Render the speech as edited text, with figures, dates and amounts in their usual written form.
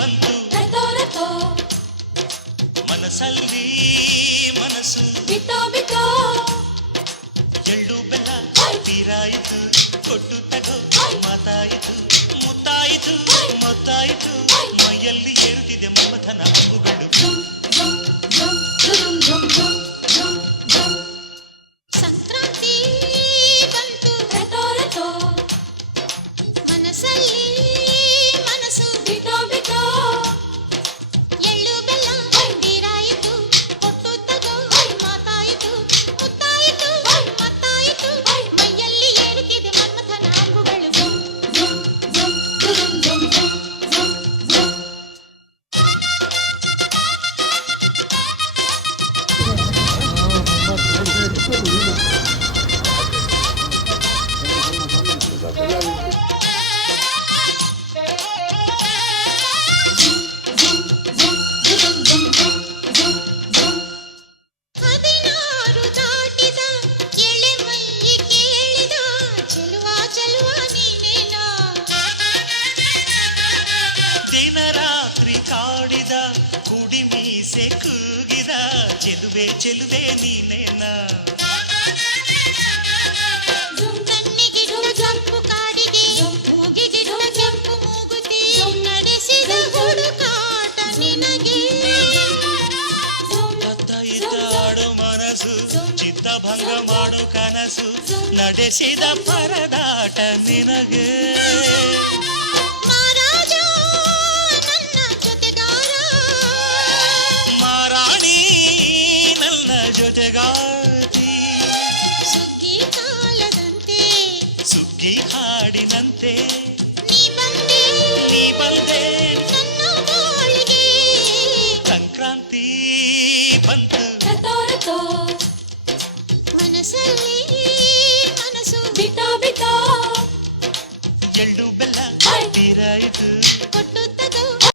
ಬಂತು ರತೋ ರತೋ ಮನಸ್ಸಲ್ಲಿ ಮನಸ್ಸು ಬಿತ್ತೋ ಬಿತ್ತೋ ಎಳ್ಳು ಬೆಲ್ಲ ತೀರಾಯಿತು ಕೊಟ್ಟು ತಗೋ ಮಾತಾಯಿತು ಮುತ್ತಾಯಿತು ಮತ್ತಾಯಿತು ಮೈಯಲ್ಲಿ ಏರುತ್ತಿದೆ ಮಮಥನ ಹಬ್ಬುಗಳು ಸಂಕ್ರಾಂತಿ ಬಂತು ರತೋ ರತೋ ಮನಸ್ಸಲ್ಲಿ ಮನಸ್ಸು ಬಿತ್ತೋ ಬಿತ್ತೋ ಎಳ್ಳು ಬೆಲ್ಲ ತೀರಾಯಿತು ಕೊಟ್ಟು ತಗೋ ಮಾತಾಯಿತು ಮುತ್ತಾಯಿತು ಮತ್ತಾಯಿತು ಮೈಯಲ್ಲಿ ಏರುತ್ತಿದೆ ಮನ್ಮಥನ ಅಂಬುಗಳು ಹದಿನಾರು ದಾಟಿದ ಎಳೆ ಮೈ ಕೇಳಿದ ಚೆಲುವ ಚೆಲುವ ನೀನೇನೋ ದಿನ ರಾತ್ರಿ ಕಾಡಿದ ಕುಡಿ ಮೀಸೆ ಕೂಗಿದ ಚೆಲುವೆ ಚೆಲುವೆ ನೀನೇನ ಕಣ್ಣಿಗಿಡುವ ಕೆಂಪು ಕಾಡಿಗೆ ಮೂಗಿಗಿಡುವ ಕೆಂಪು ಮೂಗುತಿ ನಡೆಸಿದ ಹುಡುಕಾಟ ನಿನಗೆ ಅತ್ತ ಇದ್ದ ಆಡೋ ಮನಸ್ಸು ಚಿತ್ತಭಂಗ ಮಾಡೋ ಕನಸು ನಡೆಸಿದ ಪರದಾಟ ನಿನಗೆ ಮಹಾರಾಜ ನನ್ನ ಜೊತೆಗಾರ ಮಾರಾಣಿ ನನ್ನ ಜೊತೆಗಾತಿ ಸುಗ್ಗಿ ಕಾಲದಂತೆ ಸುಗ್ಗಿ ಹಾಡಿನಂತೆ ನೀ ಬಂದೆ ನೀ ಬಂದೆ ನನ್ನ ಬಾಳಿಗೆ ಸಂಕ್ರಾಂತಿ ಬಂತು ರತೋ ರತೋ ಮನಸ್ಸಲ್ಲಿ ಮನಸ್ಸು ಬಿತ್ತೋ ಬಿತ್ತೋ ಎಳ್ಳು ಬೆಲ್ಲ ತೀರಾಯಿತು ಕೊಟ್ಟು